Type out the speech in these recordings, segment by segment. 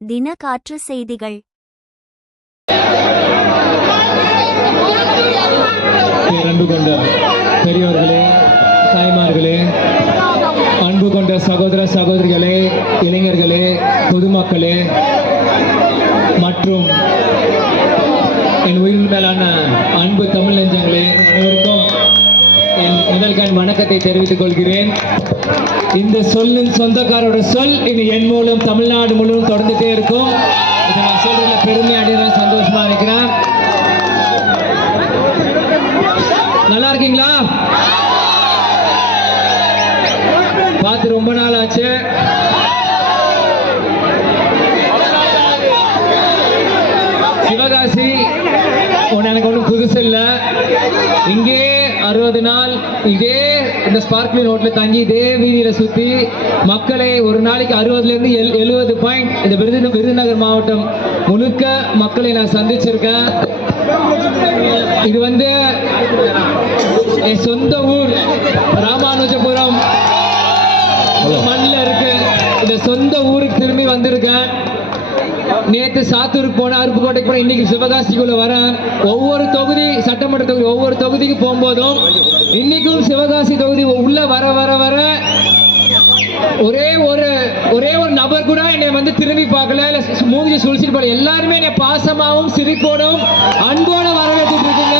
தின காற்று செய்திகள். அன்பு கொண்ட பெரியோர்களே தாய்மார்களே அன்பு கொண்ட சகோதர சகோதரிகளே இளைஞர்களே பொதுமக்களே என் வணக்கத்தை தெரிவித்துக் கொள்கிறேன். இந்த சொல்லின் சொந்தக்காரோட சொல் இது என் மூலம் தமிழ்நாடு முழுவதும் தொடர்ந்துட்டே இருக்கும். இதை நான் சொல்றதுல பெருமை அடைகிறேன் சந்தோஷமா இருக்கிறேன். நல்லா இருக்கீங்களா? பார்த்து ரொம்ப நாள் ஆச்சு. சிவகாசி உன் எனக்கு ஒன்றும் புதுசு இல்லை இங்கே அறுபது நாள் இதே இந்த ஸ்பார்க்லின் ரோட்டில் தங்கி இதே வீதியில் சுற்றி மக்களை ஒரு நாளைக்கு அறுபதுலேருந்து எல் எழுபது பாயிண்ட் இந்த விருது விருதுநகர் மாவட்டம் முழுக்க மக்களை நான் சந்திச்சிருக்கேன். இது வந்து என் சொந்த ஊர் ராமானுஜபுரம். மண்ணில் இருக்கு. இந்த சொந்த ஊருக்கு திரும்பி வந்திருக்கேன். நேற்று சாத்தூருக்கு போனா அருப்புக்கோட்டைக்கு போனேன் இன்னைக்கு சிவகாசிக்குள்ள வரேன் ஒவ்வொரு தொகுதி சட்டமன்ற தொகுதி ஒவ்வொரு தொகுதிக்கு போகும்போதும் இன்னைக்கும் சிவகாசி தொகுதி உள்ள வர வர வர ஒரே ஒரு ஒரே ஒரு நபர் கூட என்னை வந்து திரும்பி பார்க்கல. இல்ல மூஞ்சி சுழிச்சிட்டு போல. எல்லாருமே என்னை பாசமாவும் சிரிப்போடும் அன்போட வரவேற்றுட்டு இருக்கீங்க.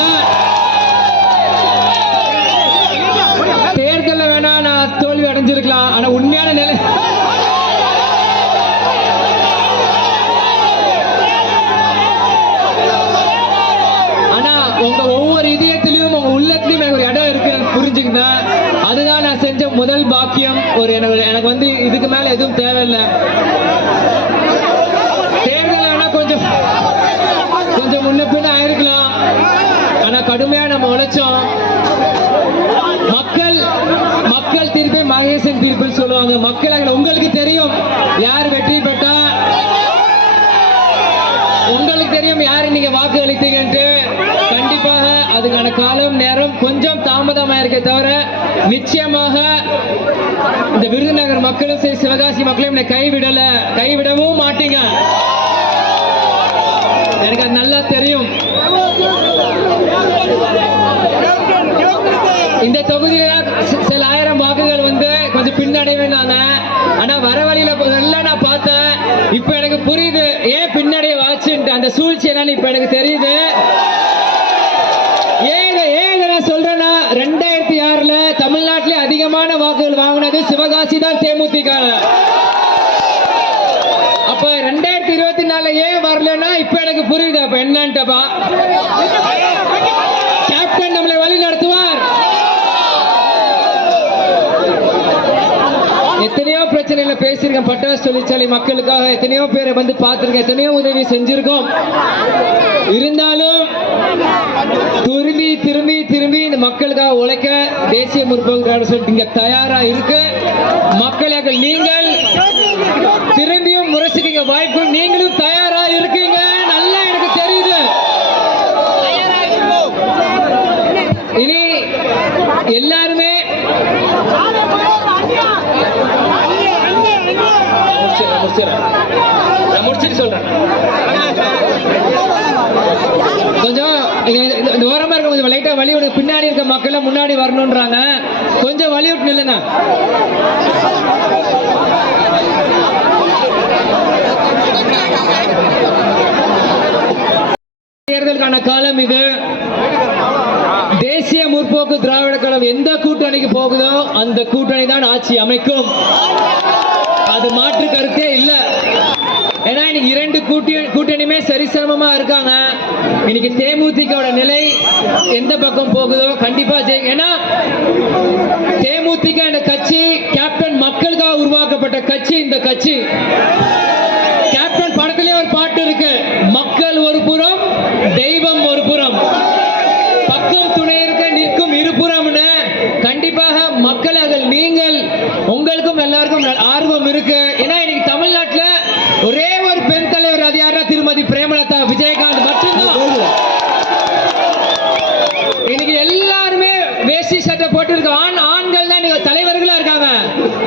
தேர்தலில் வேணா நான் தோல்வி அடைஞ்சிருக்கலாம். ஆனா உண்மையான நிலை வாக்கியம். ஒரு எனக்கு எனக்கு வந்து இதுக்கு மேல எதுவும் தேவையில்லை. தேர்தல் ஆனா கொஞ்சம் கொஞ்சம் முன்ன பின்ன ஆயிருக்கலாம். ஆனா கடுமையா நம்ம உழைச்சோம். மக்கள் மக்கள் தீர்ப்பே மகேசன் தீர்ப்புன்னு சொல்லுவாங்க. தாமதமாக இருக்க தவிர நிச்சயமாக இந்த விருதுநகர் மக்களும் சரி சிவகாசி மக்களையும் என்னை கைவிடல கைவிடவும் மாட்டீங்க. எனக்கு அது நல்லா தெரியும். இந்த தொகுதியில சில ஆயிரம் வாக்குகள் வந்து கொஞ்சம் பின்னடைவேனாங்க ஆனா வர வழியில எல்லாம் நான் பார்த்தேன். இப்ப எனக்கு புரியுது. ஏன் பின்னடைய வாச்சுன்ட்டு அந்த சூழ்ச்சி என்னன்னு இப்ப எனக்கு தெரியுது ஏன் இதை- ஏன் இதை நான் சொல்றேன்னா ரெண்டாயிரத்தி ஆறுல தமிழ்நாட்டிலே அதிகமான வாக்குகள் வாங்கினது சிவகாசி தான் தேமுதிக. அப்ப ரெண்டாயிரத்தி இருபத்தி நாலுல ஏன் வரலன்னா இப்ப எனக்கு புரியுது. அப்ப என்னன்ட்டப்பா? கேப்டன் நம்மளை வழி நடத்துவார். எத்தனையோ பிரச்சனைகளை பேசியிருக்கேன். பட்டாசு தொழிற்சாலை மக்களுக்காக எத்தனையோ பேரை வந்து பார்த்துருக்கேன். எத்தனையோ உதவி செஞ்சிருக்கோம். இருந்தாலும் திரும்பி திரும்பி திரும்பி இந்த மக்களுக்காக உழைக்க தேசிய முற்போக்கு சொல்லிட்டு இங்க தயாரா இருக்கு. மக்களுக்கு நீங்கள் திரும்பியும் முரசுக்கு வாய்ப்பு நீங்களும் தயாரா இருக்கீங்க நல்லா எனக்கு தெரியுது இனி எல்லாருமே முடிச்சிடுறேன், முடிச்சிடுறேன். நான் முடிச்சிட்டு சொல்றேன் கொஞ்சம் இங்க இந்த- இந்த ஓரமா இருக்க பின்னாடி இருக்க மக்கள் முன்னாடி வரணும்ன்றாங்க. கொஞ்சம் வழி நில்லுங்க. தேர்தலுக்கான காலம் இது. தேசிய முற்போக்கு திராவிட கழகம் எந்த கூட்டணிக்கு போகுதோ அந்த கூட்டணி தான் ஆட்சி அமைக்கும். அது மாற்று கருத்தே இல்ல. ஏன்னா இன்னைக்கு இரண்டு கூட்டி கூட்டணியுமே சரிசமமா இருக்காங்க. இன்னைக்கு தேமுதிகவோட நிலை எந்த பக்கம் போகுதோ கண்டிப்பா ஜெய் ஏன்னா தேமுதிக என்ற கட்சி கேப்டன் மக்களுக்காக உருவாக்கப்பட்ட கட்சி இந்த கட்சி. கேப்டன் படத்திலே ஒரு பாட்டு இருக்கு. மக்கள் ஒரு புறம் தெய்வம் ஒரு புறம். பக்கம் துணை இருக்க நிற்கும் இருபுறம்னு. கண்டிப்பாக மக்களாக நீங்கள் உங்களுக்கும் எல்லாருக்கும் நல்- ஆர்வம் இருக்கு ஏன்னா இன்னைக்கு தமிழ்நாட்டுல ஒரே ஒரு பெண் தலைவர் அது யாரா திருமதி பிரேமலதா விஜயகாந்த் மட்டும்தான் இன்னைக்கு எல்லாருமே வேஷ்டி சட்டை போட்டு இருக்க ஆண் ஆண்கள் தான் இன்னைக்கு தலைவர்களா இருக்காங்க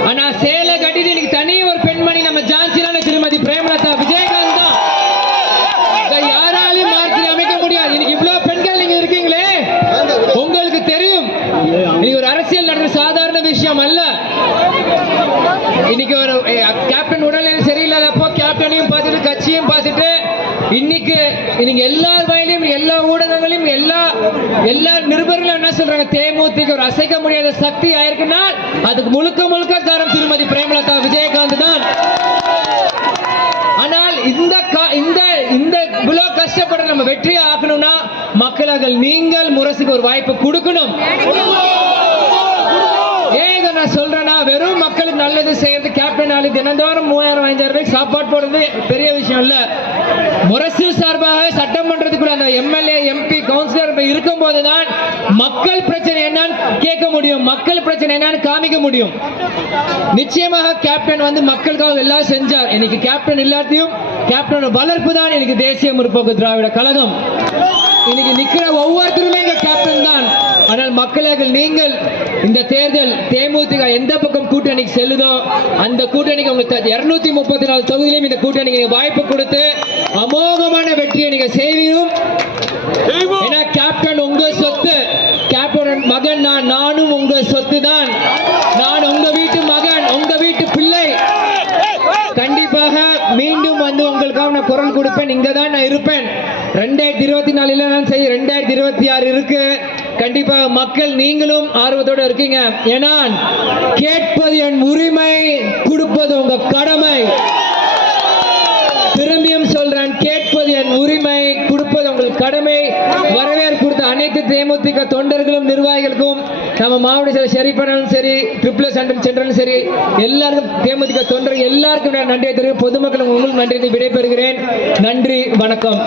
ஆனா சேலை கட்டிட்டு இன்னைக்கு தனி ஒரு பெண்மணி நம்ம ஜான்சிலான திருமதி பிரேமலதா விஜயகாந்த் சாதாரண விஷயம் அல்ல இன்னைக்கு ஒரு அஹ், கேப்டன் உடல்நிலை சரியில்லாதப்போ கேப்டனையும் பார்த்துட்டு கட்சியும் பார்த்துட்டு இன்னைக்கு நீங்க எல்லா வயலையும் எல்லா ஊடகங்களையும் எல்லா எல்லா நிருபர்களும் என்ன சொல்றாங்க? தேமுதிக ஒரு அசைக்க முடியாத சக்தி ஆயிருக்குன்னா அதுக்கு முழுக்க முழுக்க காரணம் திருமதி பிரேமலதா விஜயகாந்த் தான். ஆனால் இந்த கா- இந்த இந்த இவ்வளோ கஷ்டப்பட நம்ம வெற்றியை ஆக்கணும்னா மக்களாக நீங்கள் முரசுக்கு ஒரு வாய்ப்பு கொடுக்கணும். ஏன் இதை நான் சொல்றேன்னா வெறும் மக்கள் நல்லது செய்யறது. கேப்டன் ஆளு தினந்தோறும் மூவாயிரம் ஐந்தாயிரம் ரூபாய்க்கு சாப்பாடு போடுறது பெரிய விஷயம் இல்ல. முரசு சார்பாக சட்டமன்றத்துக்குள்ள அந்த எம்எல்ஏ எம்பி கவுன்சிலர் இருக்கும் போதுதான் மக்கள் பிரச்சனை என்னன்னு கேட்க முடியும். மக்கள் பிரச்சனை என்னன்னு காமிக்க முடியும். நிச்சயமாக கேப்டன் வந்து மக்களுக்காக எல்லாம் செஞ்சார். இன்னைக்கு கேப்டன் எல்லாத்தையும் கேப்டனோட வளர்ப்பு தான் எனக்கு தேசிய முற்போக்கு திராவிட கழகம். இன்னைக்கு நிக்கிற ஒவ்வொருத்தருமே எங்க கேப்டன் தான். ஆனால் மக்களாக நீங்கள் இந்த தேர்தல் தேமுதிக எந்த பக்கம் கூட்டணிக்கு செல்லுதோ அந்த கூட்டணிக்கு உங்களுக்கு இருநூத்தி முப்பத்தி நாலு தொகுதியிலும் இந்த கூட்டணிக்கு வாய்ப்பு கொடுத்து அமோகமான வெற்றியை நீங்க செய்வீரும். ஏன்னா கேப்டன் உங்க சொத்து. கேப்டன் மகன் நான் நானும் உங்க சொத்து தான் நான் உங்க வீட்டு மகன் உங்க வீட்டு பிள்ளை கண்டிப்பாக மீண்டும் வந்து உங்களுக்காக இருப்பேன் குரல் இங்க தான் நான் இருப்பேன். ரெண்டாயிரத்தி இருபத்தி நாலுல தான் சரி ரெண்டாயிரத்தி இருபத்தி ஆறு இருக்கு. கண்டிப்பாக மக்கள் நீங்களும் ஆர்வத்தோட இருக்கீங்க. ஏன்னா கேட்பது என் உரிமை கொடுப்பது உங்க கடமை. திரும்பியும் சொல்றேன் கேட்பது என் உரிமை கொடுப்பது உங்கள் கடமை. வரவேற்பு அனைத்து தேமுதிக தொண்டர்களும் நிர்வாகிகளுக்கும் நம்ம மாவட்ட சரி பண்ணாலும் சரி ட்ரிபிள் சென்டர் சென்டரும் சரி எல்லாருக்கும் தேமுதிக தொண்டர்கள் எல்லாருக்கும் நான் நன்றியை தெரிவித்து பொதுமக்களும் உங்களுக்கு நன்றி விடைபெறுகிறேன். நன்றி வணக்கம்.